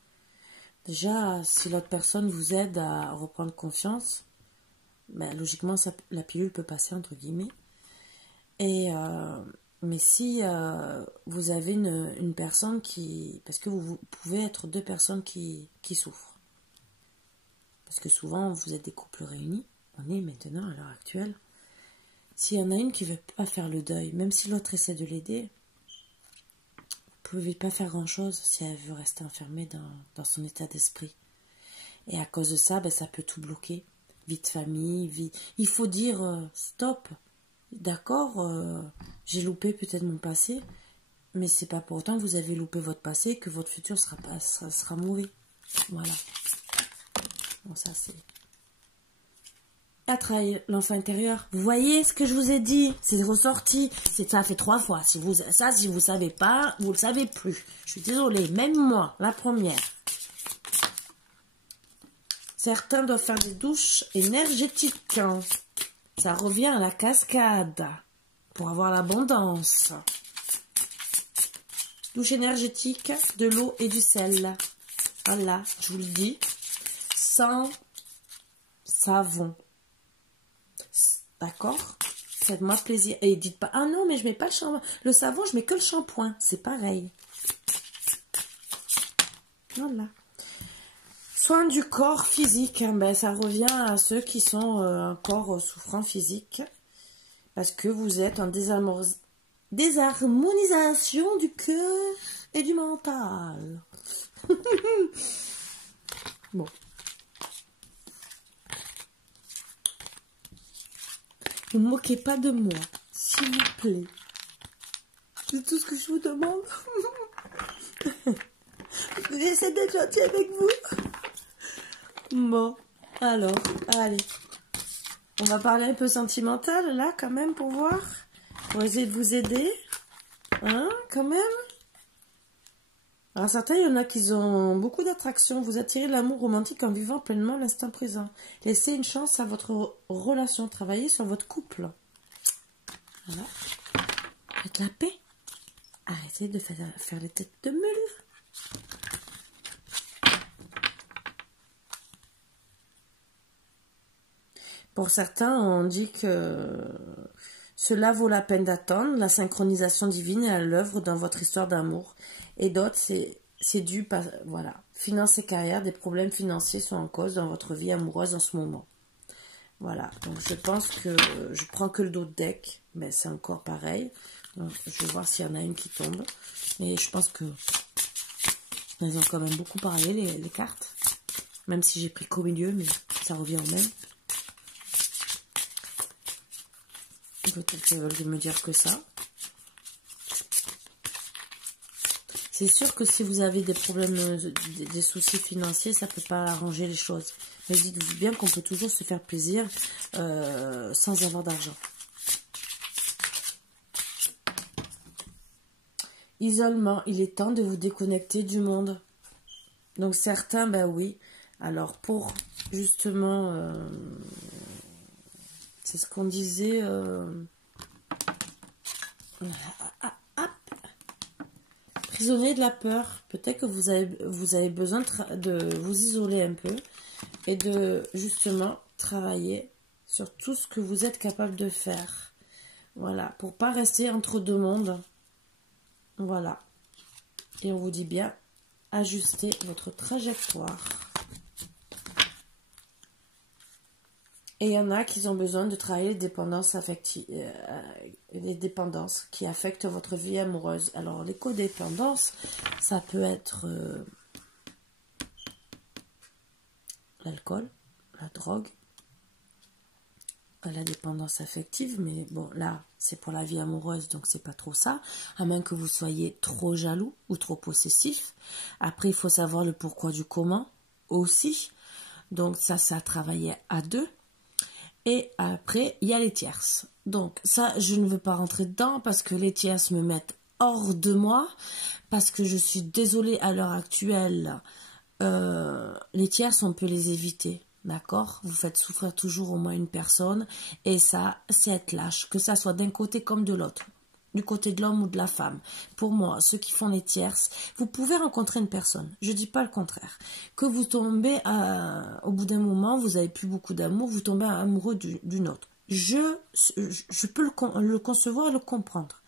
Déjà, si l'autre personne vous aide à reprendre confiance, ben, logiquement, la pilule peut passer, entre guillemets. Mais si vous avez une personne qui... Parce que vous pouvez être deux personnes qui souffrent. Parce que souvent, vous êtes des couples réunis. On est maintenant, à l'heure actuelle. S'il y en a une qui ne veut pas faire le deuil, même si l'autre essaie de l'aider, vous ne pouvez pas faire grand-chose si elle veut rester enfermée dans son état d'esprit. Et à cause de ça, ben, ça peut tout bloquer. Vie de famille, vie... Il faut dire stop. D'accord, j'ai loupé peut-être mon passé, mais c'est pas pour autant que vous avez loupé votre passé que votre futur sera mauvais. Voilà. Bon, ça c'est... À travailler l'enfant intérieur. Vous voyez ce que je vous ai dit? C'est ressorti. Ça fait 3 fois. Si vous savez pas, vous le savez plus. Je suis désolée. Même moi, la première. Certains doivent faire des douches énergétiques. Ça revient à la cascade. Pour avoir l'abondance. Douche énergétique, de l'eau et du sel. Voilà, je vous le dis. Sans savon. D'accord? Faites-moi plaisir. Et dites pas, ah non, mais je mets pas le savon, je mets que le shampoing. C'est pareil. Voilà. Soin du corps physique. Ben, ça revient à ceux qui sont encore souffrants physiques. Parce que vous êtes en désharmonisation du cœur et du mental. Bon. Ne vous moquez pas de moi, s'il vous plaît. C'est tout ce que je vous demande. J'essaie d'être gentille avec vous. Bon, alors, allez. On va parler un peu sentimental, là, quand même, pour voir. Pour essayer de vous aider. Hein, quand même. Alors, certains, il y en a qui ont beaucoup d'attraction. Vous attirez l'amour romantique en vivant pleinement l'instant présent. Laissez une chance à votre relation. Travaillez sur votre couple. Voilà. Faites la paix. Arrêtez de faire les têtes de mule. Pour certains, on dit que cela vaut la peine d'attendre. La synchronisation divine est à l'œuvre dans votre histoire d'amour. Et d'autres, c'est dû par... Voilà. Finances et carrière, des problèmes financiers sont en cause dans votre vie amoureuse en ce moment. Voilà. Donc, je pense que je prends que le dos de deck. Mais c'est encore pareil. Donc, je vais voir s'il y en a une qui tombe. Et je pense que elles ont quand même beaucoup parlé, les cartes. Même si j'ai pris qu'au milieu, mais ça revient au même. Peut-être qu'elles veulent me dire que ça. C'est sûr que si vous avez des problèmes, des soucis financiers, ça ne peut pas arranger les choses. Mais dites-vous bien qu'on peut toujours se faire plaisir sans avoir d'argent. Isolement, il est temps de vous déconnecter du monde. Donc certains, ben oui. Alors pour justement... c'est ce qu'on disait. Prisonnier de la peur. Peut-être que vous avez besoin de vous isoler un peu et de justement travailler sur tout ce que vous êtes capable de faire. Voilà, pour pas rester entre deux mondes. Voilà. Et on vous dit bien, ajustez votre trajectoire. Et il y en a qui ont besoin de travailler les dépendances affectives, les dépendances qui affectent votre vie amoureuse. Alors, les codépendances, ça peut être l'alcool, la drogue, la dépendance affective, mais bon, là, c'est pour la vie amoureuse, donc c'est pas trop ça, à moins que vous soyez trop jaloux ou trop possessif. Après, il faut savoir le pourquoi du comment aussi. Donc ça, ça a travaillé à deux. Et après, il y a les tierces. Donc ça, je ne veux pas rentrer dedans parce que les tierces me mettent hors de moi. Parce que je suis désolée, à l'heure actuelle, les tierces, on peut les éviter. D'accord? Vous faites souffrir toujours au moins une personne. Et ça, c'est être lâche. Que ça soit d'un côté comme de l'autre. Du côté de l'homme ou de la femme. Pour moi, ceux qui font les tierces, vous pouvez rencontrer une personne. Je dis pas le contraire. Que vous tombez, au bout d'un moment, vous avez plus beaucoup d'amour, vous tombez amoureux d'une autre. Je peux le concevoir et le comprendre.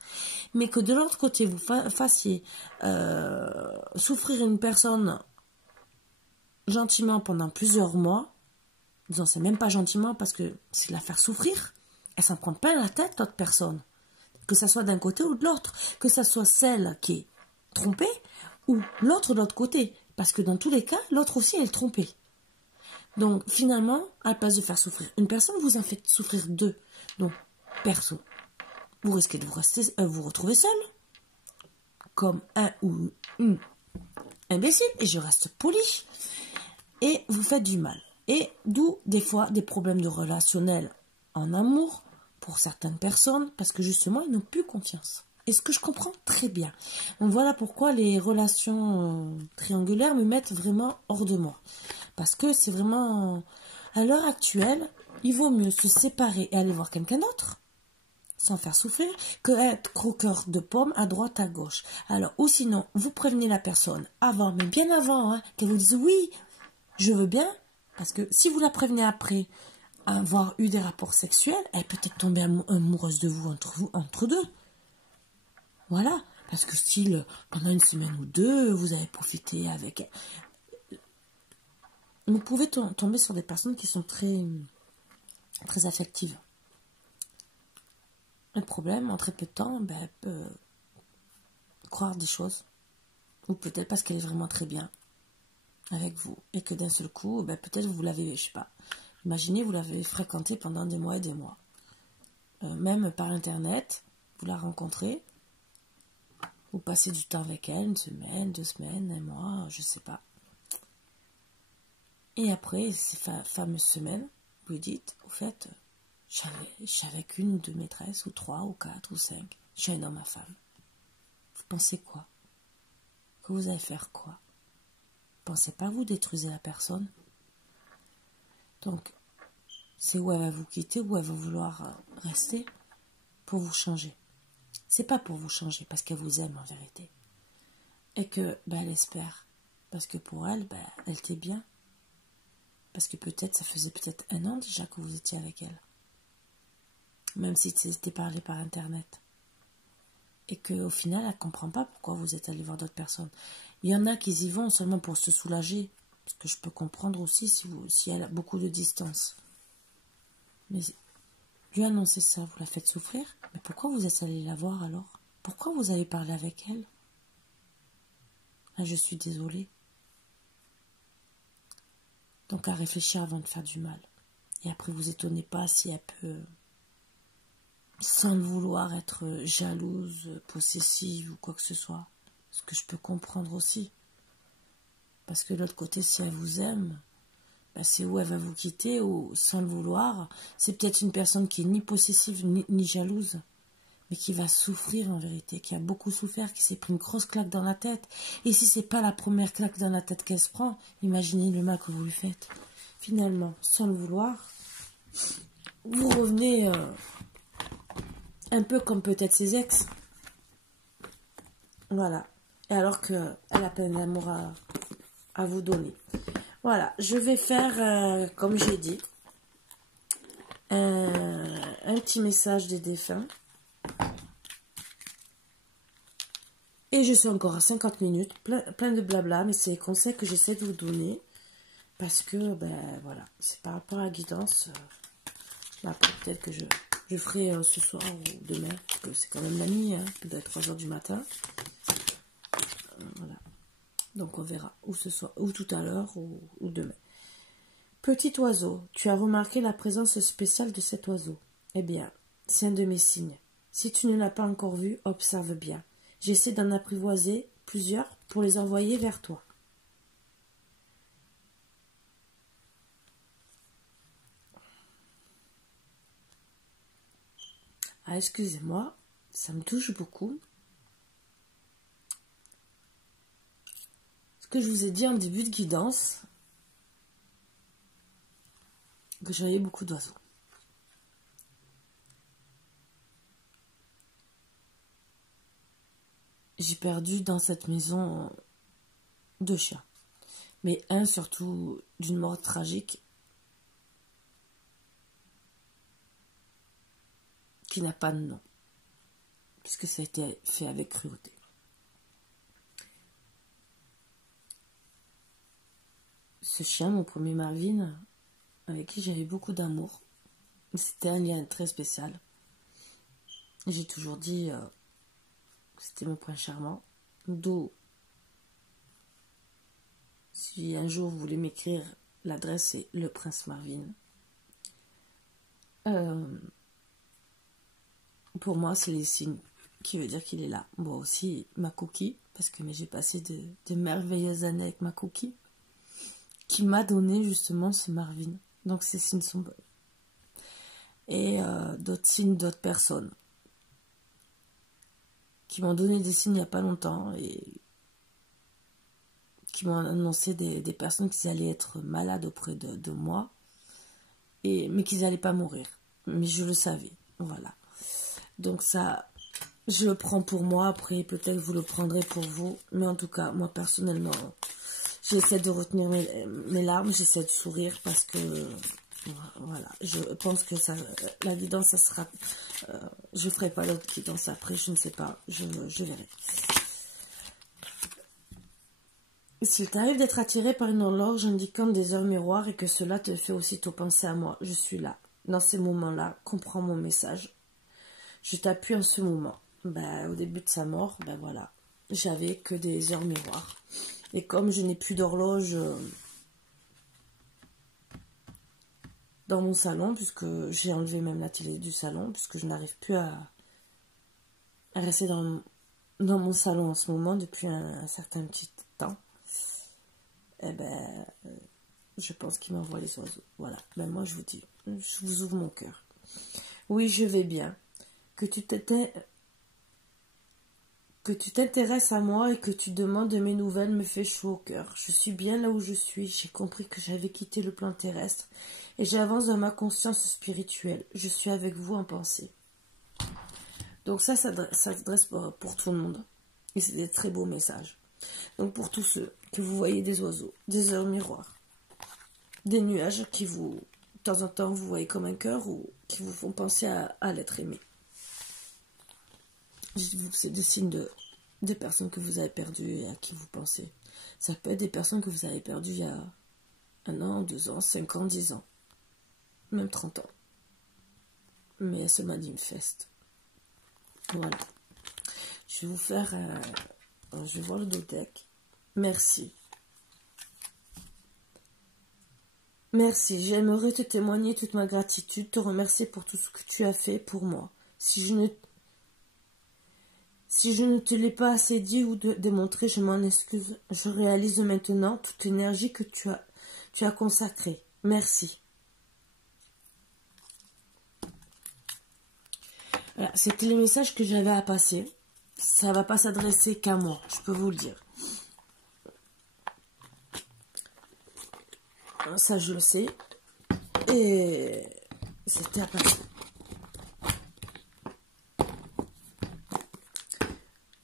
Mais que de l'autre côté, vous fassiez souffrir une personne gentiment pendant plusieurs mois, disons, c'est même pas gentiment parce que c'est la faire souffrir, elle s'en prend plein la tête, l'autre personne. Que ça soit d'un côté ou de l'autre, que ça soit celle qui est trompée ou l'autre de l'autre côté. Parce que dans tous les cas, l'autre aussi elle est trompée. Donc finalement, à la place de faire souffrir une personne, vous en faites souffrir deux. Donc, perso, vous risquez de vous retrouver seul, comme un ou une imbécile, et je reste poli, et vous faites du mal. Et d'où des fois des problèmes de relationnel en amour, pour certaines personnes, parce que justement, ils n'ont plus confiance. Et ce que je comprends très bien. Donc voilà pourquoi les relations triangulaires me mettent vraiment hors de moi. Parce que c'est vraiment... À l'heure actuelle, il vaut mieux se séparer et aller voir quelqu'un d'autre, sans faire souffrir, que être croqueur de pommes à droite, à gauche. Alors, ou sinon, vous prévenez la personne avant, mais bien avant, hein, qu'elle vous dise oui, je veux bien, parce que si vous la prévenez après, avoir eu des rapports sexuels, elle peut être tombée amoureuse de vous entre deux. Voilà. Parce que style, pendant une semaine ou deux, vous avez profité avec elle. Vous pouvez tomber sur des personnes qui sont très, très affectives. Le problème, en très peu de temps, elle peut croire des choses. Ou peut-être parce qu'elle est vraiment très bien avec vous. Et que d'un seul coup, peut-être vous l'avez, je sais pas. Imaginez, vous l'avez fréquentée pendant des mois et des mois. Même par Internet, vous la rencontrez. Vous passez du temps avec elle, une semaine, 2 semaines, un mois, je sais pas. Et après, ces fameuses semaines, vous lui dites, au fait, je suis avec une ou deux maîtresses, ou 3, ou 4, ou 5. Je suis un homme à femme. Vous pensez quoi? Que vous allez faire quoi? Pensez pas vous détruisez la personne. Donc, c'est où elle va vous quitter, où elle va vouloir rester pour vous changer. C'est pas pour vous changer, parce qu'elle vous aime en vérité. Et que, elle espère. Parce que pour elle, elle était bien. Parce que peut-être, ça faisait peut-être 1 an déjà que vous étiez avec elle. Même si c'était parlé par Internet. Et qu'au final, elle ne comprend pas pourquoi vous êtes allé voir d'autres personnes. Il y en a qui y vont seulement pour se soulager. Ce que je peux comprendre aussi si elle a beaucoup de distance. Mais lui annoncer ça, vous la faites souffrir. Mais pourquoi vous êtes allé la voir alors? Pourquoi vous avez parlé avec elle? Là, je suis désolée. Donc à réfléchir avant de faire du mal. Et après, vous étonnez pas si elle peut, sans le vouloir, être jalouse, possessive ou quoi que ce soit. Ce que je peux comprendre aussi. Parce que de l'autre côté, si elle vous aime, c'est où elle va vous quitter, ou sans le vouloir. C'est peut-être une personne qui est ni possessive ni jalouse, mais qui va souffrir en vérité, qui a beaucoup souffert, qui s'est pris une grosse claque dans la tête. Et si c'est pas la première claque dans la tête qu'elle se prend, imaginez le mal que vous lui faites. Finalement, sans le vouloir, vous revenez un peu comme peut-être ses ex. Voilà. Et alors qu'elle a plein d'amour à vous donner. Voilà, je vais faire, comme j'ai dit, un petit message des défunts. Et je suis encore à 50 minutes, plein de blabla, mais c'est les conseils que j'essaie de vous donner. Parce que, voilà, c'est par rapport à la guidance. Là, peut-être que je ferai ce soir ou demain, parce que c'est quand même la nuit, hein, il doit être 3 h du matin. Voilà. Donc on verra, ou ce soir, ou tout à l'heure, ou demain. Petit oiseau, tu as remarqué la présence spéciale de cet oiseau. Eh bien, c'est un de mes signes. Si tu ne l'as pas encore vu, observe bien. J'essaie d'en apprivoiser plusieurs pour les envoyer vers toi. Ah, excusez-moi, ça me touche beaucoup. Ce que je vous ai dit en début de guidance, que j'avais beaucoup d'oiseaux. J'ai perdu dans cette maison 2 chiens. Mais un surtout d'une mort tragique qui n'a pas de nom. Puisque ça a été fait avec cruauté. Ce chien, mon premier Marvin, avec qui j'avais beaucoup d'amour, c'était un lien très spécial. J'ai toujours dit que c'était mon prince charmant. D'où, si un jour vous voulez m'écrire, l'adresse c'est Le Prince Marvin. Pour moi, c'est les signes qui veut dire qu'il est là. Moi aussi, ma cookie, parce que j'ai passé de merveilleuses années avec ma cookie, qui m'a donné justement ce Marvin. Donc ces signes sont bons. Et d'autres signes d'autres personnes qui m'ont donné des signes il n'y a pas longtemps et qui m'ont annoncé des personnes qui allaient être malades auprès de moi, mais qu'ils n'allaient pas mourir. Mais je le savais, voilà. Donc ça, je le prends pour moi, après peut-être vous le prendrez pour vous, mais en tout cas, moi personnellement, j'essaie de retenir mes larmes, j'essaie de sourire parce que, voilà, je pense que ça, la guidance, ça sera, je ferai pas l'autre guidance après, je ne sais pas, je verrai. S'il t'arrive d'être attiré par une horloge indiquant des heures miroirs et que cela te fait aussitôt penser à moi, je suis là. Dans ces moments-là, comprends mon message. Je t'appuie en ce moment. Au début de sa mort, voilà, j'avais que des heures miroirs. Et comme je n'ai plus d'horloge dans mon salon, puisque j'ai enlevé même la télé du salon, puisque je n'arrive plus à rester dans mon salon en ce moment depuis un certain petit temps, je pense qu'il m'envoie les oiseaux. Voilà, moi je vous dis, je vous ouvre mon cœur. Oui, je vais bien. Que tu t'intéresses à moi et que tu demandes de mes nouvelles me fait chaud au cœur. Je suis bien là où je suis. J'ai compris que j'avais quitté le plan terrestre et j'avance dans ma conscience spirituelle. Je suis avec vous en pensée. Donc ça s'adresse pour tout le monde. Et c'est des très beaux messages. Donc pour tous ceux que vous voyez des oiseaux, des heures miroirs, des nuages qui vous, de temps en temps, vous voyez comme un cœur ou qui vous font penser à l'être aimé. C'est des signes de personnes que vous avez perdues et à qui vous pensez. Ça peut être des personnes que vous avez perdues il y a 1 an, 2 ans, 5 ans, 10 ans, même 30 ans. Mais elles se manifestent. Voilà. Je vais vous faire... je vais voir le dodeck. Merci. Merci. J'aimerais te témoigner toute ma gratitude, te remercier pour tout ce que tu as fait pour moi. Si je ne te l'ai pas assez dit ou démontré, je m'en excuse. Je réalise maintenant toute l'énergie que tu as consacrée. Merci. Voilà, c'était le message que j'avais à passer. Ça ne va pas s'adresser qu'à moi, je peux vous le dire. Ça, je le sais. Et c'était à passer.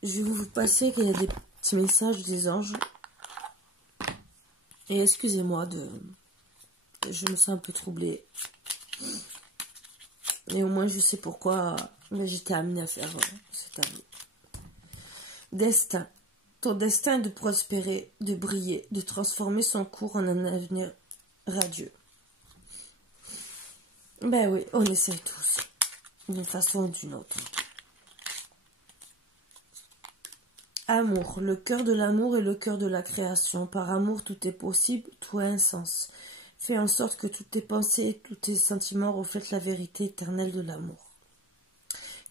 Je vais vous passer qu'il y a des petits messages des anges. Et excusez-moi je me sens un peu troublée. Et au moins je sais pourquoi j'étais amenée à faire cet aveu. Destin. Ton destin est de prospérer, de briller, de transformer son cours en un avenir radieux. Oui, on essaie tous. D'une façon ou d'une autre. Amour. Le cœur de l'amour est le cœur de la création. Par amour, tout est possible, tout a un sens. Fais en sorte que toutes tes pensées et tous tes sentiments reflètent la vérité éternelle de l'amour.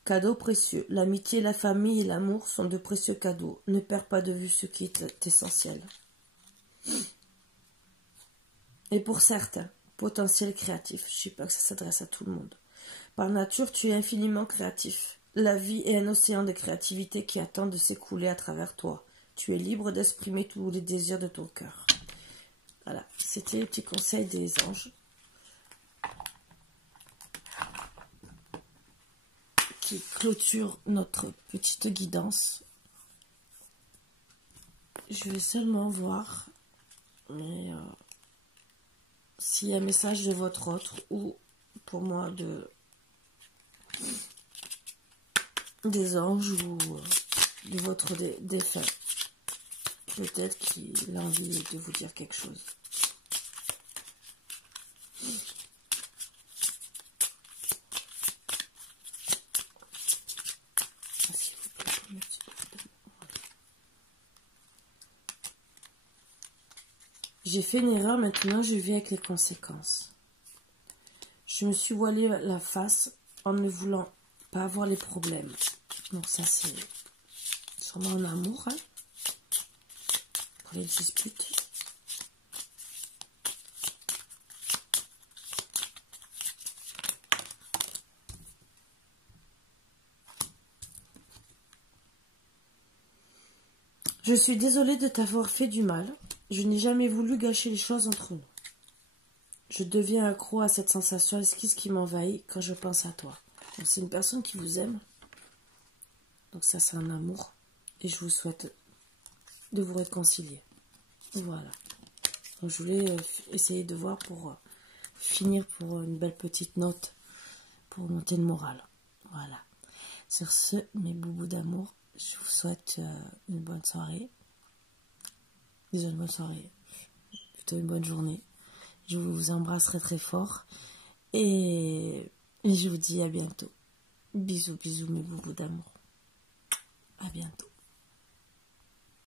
Cadeaux précieux. L'amitié, la famille et l'amour sont de précieux cadeaux. Ne perds pas de vue ce qui est essentiel. Et pour certains, potentiel créatif. Je ne sais pas que ça s'adresse à tout le monde. Par nature, tu es infiniment créatif. La vie est un océan de créativité qui attend de s'écouler à travers toi. Tu es libre d'exprimer tous les désirs de ton cœur. Voilà, c'était les petits conseils des anges qui clôturent notre petite guidance. Je vais seulement voir s'il y a un message de votre autre ou pour moi des anges ou de votre défunt. Peut-être qu'il a envie de vous dire quelque chose. J'ai fait une erreur, maintenant je vis avec les conséquences. Je me suis voilé la face en ne voulant pas avoir les problèmes. Donc ça c'est sûrement un amour, hein, pour les disputes. Je suis désolée de t'avoir fait du mal. Je n'ai jamais voulu gâcher les choses entre nous. Je deviens accro à cette sensation exquise qui m'envahit quand je pense à toi. C'est une personne qui vous aime. Donc ça, c'est un amour. Et je vous souhaite de vous réconcilier. Voilà. Donc je voulais essayer de voir pour finir pour une belle petite note pour monter le moral. Voilà. Sur ce, mes boubous d'amour, je vous souhaite une bonne soirée. Disons une bonne soirée. Plutôt une bonne journée. Je vous embrasse très très fort. Et je vous dis à bientôt. Bisous, bisous mes boubous d'amour. À bientôt.